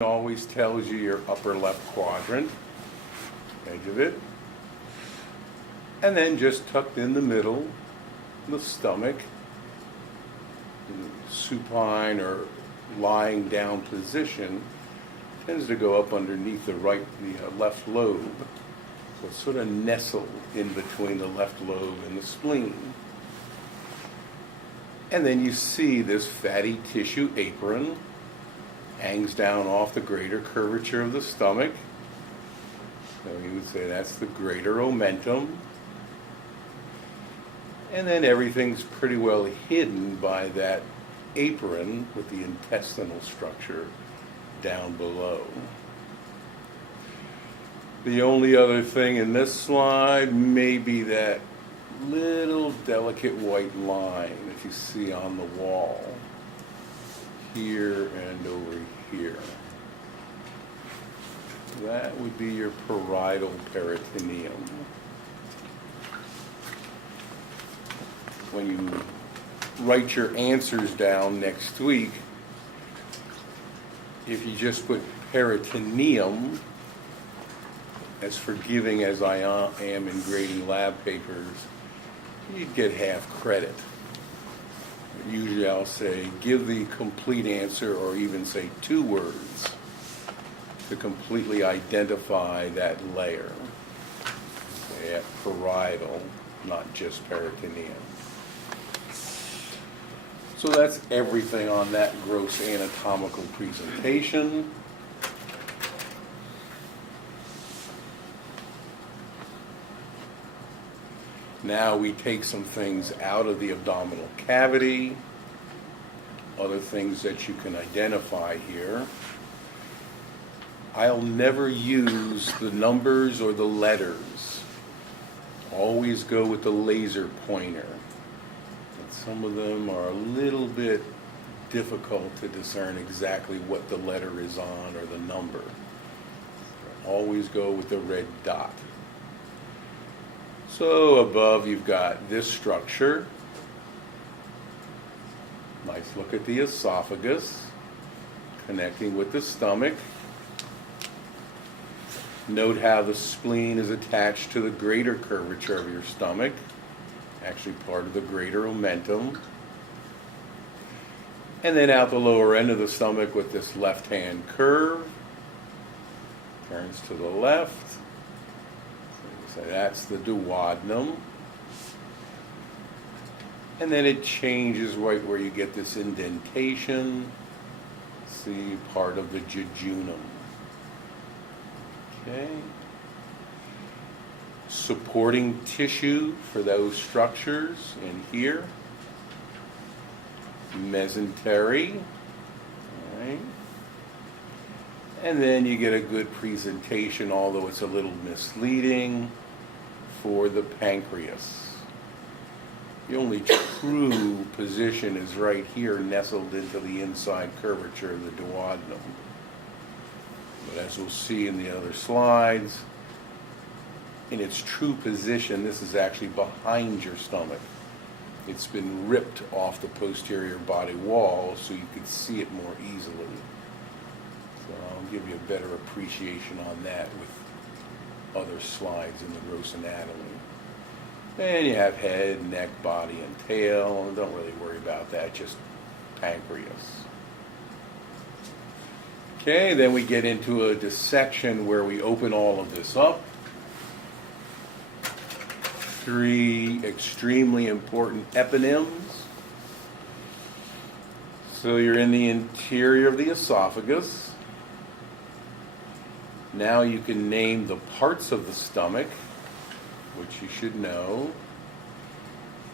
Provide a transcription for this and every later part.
Always tells you your upper left quadrant, edge of it. And then just tucked in the middle, the stomach, supine or lying down position, tends to go up underneath the left lobe. So it's sort of nestled in between the left lobe and the spleen. And then you see this fatty tissue apron hangs down off the greater curvature of the stomach. So you would say that's the greater omentum. And then everything's pretty well hidden by that apron with the intestinal structure down below. The only other thing in this slide may be that little delicate white line that you see on the wall here and over here. That would be your parietal peritoneum. When you write your answers down next week, if you just put peritoneum, as forgiving as I am in grading lab papers, you'd get half credit. Usually I'll say, give the complete answer, or even say 2 words to completely identify that layer. Say parietal, not just peritoneum. So that's everything on that gross anatomical presentation. Now we take some things out of the abdominal cavity, other things that you can identify here. I'll never use the numbers or the letters. Always go with the laser pointer. And some of them are a little bit difficult to discern exactly what the letter is on or the number. Always go with the red dot. So above you've got this structure. Nice look at the esophagus connecting with the stomach. Note how the spleen is attached to the greater curvature of your stomach, actually part of the greater omentum. And then out the lower end of the stomach with this left-hand curve, turns to the left. So that's the duodenum. And then it changes right where you get this indentation. See, part of the jejunum. Okay. Supporting tissue for those structures in here. Mesentery. All right. And then you get a good presentation, although it's a little misleading, for the pancreas. The only true position is right here, nestled into the inside curvature of the duodenum. But as we'll see in the other slides, in its true position, this is actually behind your stomach. It's been ripped off the posterior body wall so you could see it more easily. So I'll give you a better appreciation on that with other slides in the gross anatomy. And you have head, neck, body, and tail. Don't really worry about that, just pancreas. Okay, then we get into a dissection where we open all of this up. 3 extremely important eponyms. So you're in the interior of the esophagus. Now you can name the parts of the stomach, which you should know.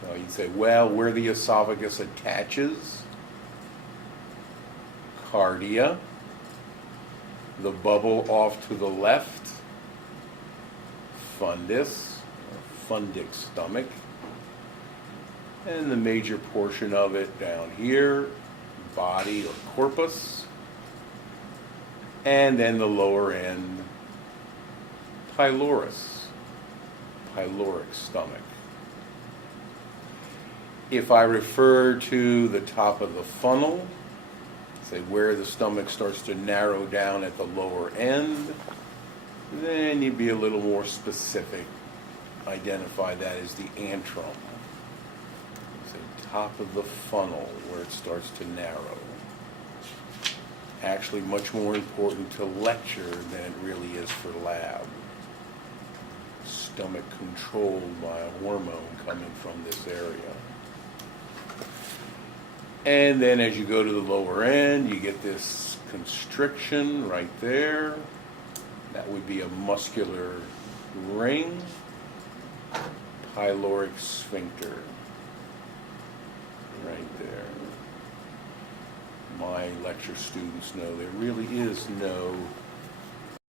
So you'd say, well, where the esophagus attaches, cardia, the bubble off to the left, fundus, or fundic stomach, and the major portion of it down here, body or corpus, and then the lower end, pylorus, pyloric stomach. If I refer to the top of the funnel, say where the stomach starts to narrow down at the lower end, then you'd be a little more specific. Identify that as the antrum. So top of the funnel where it starts to narrow. Actually much more important to lecture than it really is for lab. Stomach controlled by a hormone coming from this area. And then as you go to the lower end, you get this constriction right there. That would be a muscular ring. Pyloric sphincter. Right there. My lecture students know there really is no